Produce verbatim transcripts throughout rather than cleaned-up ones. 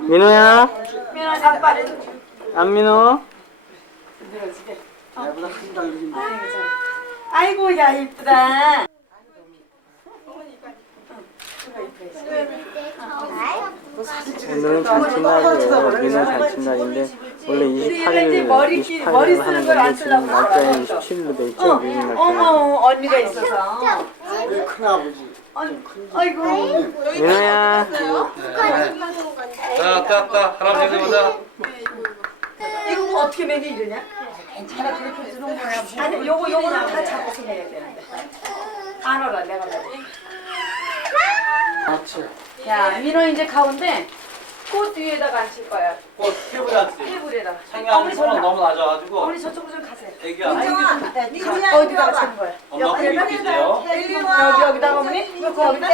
민호야? 민호 잠빨리. 안민호? 아이고 야 이쁘다. 오늘은 잔칫날이에요. 민호 잔칫날인데 원래 이십팔 일, 머리 이십팔 일 하는 건데 지금 날짜는 이십칠 일로 돼 있죠. 미국 날짜. 어머 언니가 있어서. 큰아버지. 아이고. 민호야? 자, 따, 따, 할아버지 보자. 이거 뭐 어떻게 매니 이러냐? 괜찮아 그렇게 주는 거야. 아니 요거 요거는 다 잡고서 내야 되는데. 안 오라 내가 내. 맞지. 야 민호 이제 가운데 꽃 위에다가 앉힐 거야. 꽃 테이블에 앉지. 테이블에다가. 창이 어머니 손은 저리 너무 낮아가지고. 어머니 저쪽으로 좀 가세요. 애기 안 가, 어디다가 찾는 거야? 엄마 거기 계세요. 여기 여기다가 어머니? 여기다.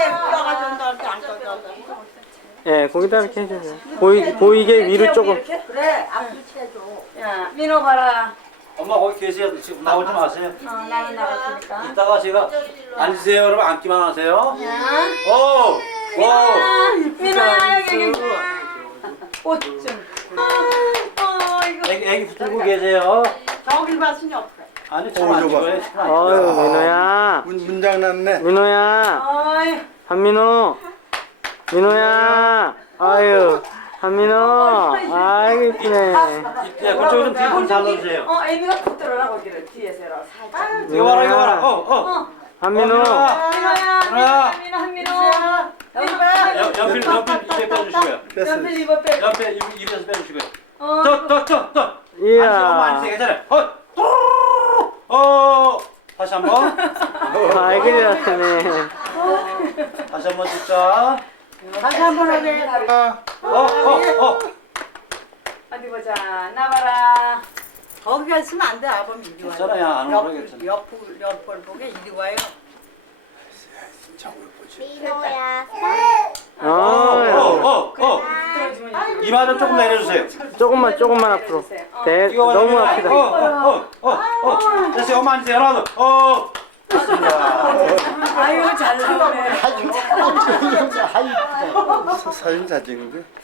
예, 거기다 이렇게 해주세요. 보이, 보이게 위로 조금. 이렇게? 그래, 앞을 채줘. 야 민호 봐라. 엄마 거기 계세요. 지금 나오지 마세요. 어 나는 나갈 테니까. 이따가 제가 앉으세요. 여러분 앉기만 하세요. 야. 오! 민호야, 오! 민호야 여기 여기. 옷 좀. 어 이거. 애기, 애기 붙들고 계세요. 저길 봤으니 없어. 아니, 어, 참안 저거. 죽어요. 어유 민호야. 문, 문장 났네. 민호야. 어이. 한민호. 민호야. 아유. 한민호. 아이고 이쁘네. 예, 그쪽에 좀 뒤로 잘 넣으세요. 어 애미가 푹 들어라 거기를 뒤에서 이렇게 살짝. 이거 봐라, 이거 봐라. 어, 어. 어. 한민호. 민호야. 하나. 민호 한민호. 여기 봐. 연- 연필, 연필 입에 빼주시고요. 됐어. 연필 입어 빼. 옆에 입- 입에서 빼주시고요. 어. 더, 더, 더, 더. 이야. 앉으세요, 앉으세요. 괜찮아요. 어, 또. 어. 다시 한 번. 아이고 잘하네. 다시 한 번 찍자. 다시 한번 하게. 아, 어, 어, 어. 어디 보자. 나봐라. 거기가 있으면 안 돼, 아버님. 이리 와요. 괜찮아요. 안 옆, 오르겠잖아. 옆, 옆을 보게 이리 와요. 민호야. 어, 어, 어, 어. 들어주면 이마 좀 조금 내려주세요. 조금만 조금만 앞으로. 대, 이거 너무 어, 앞이다. 어, 어, 어, 어. 됐어요. 엄마 앉으세요. 하나, 둘. 어. 됐습니다. 아유 잘 나오네. 사진 잘 찍는데.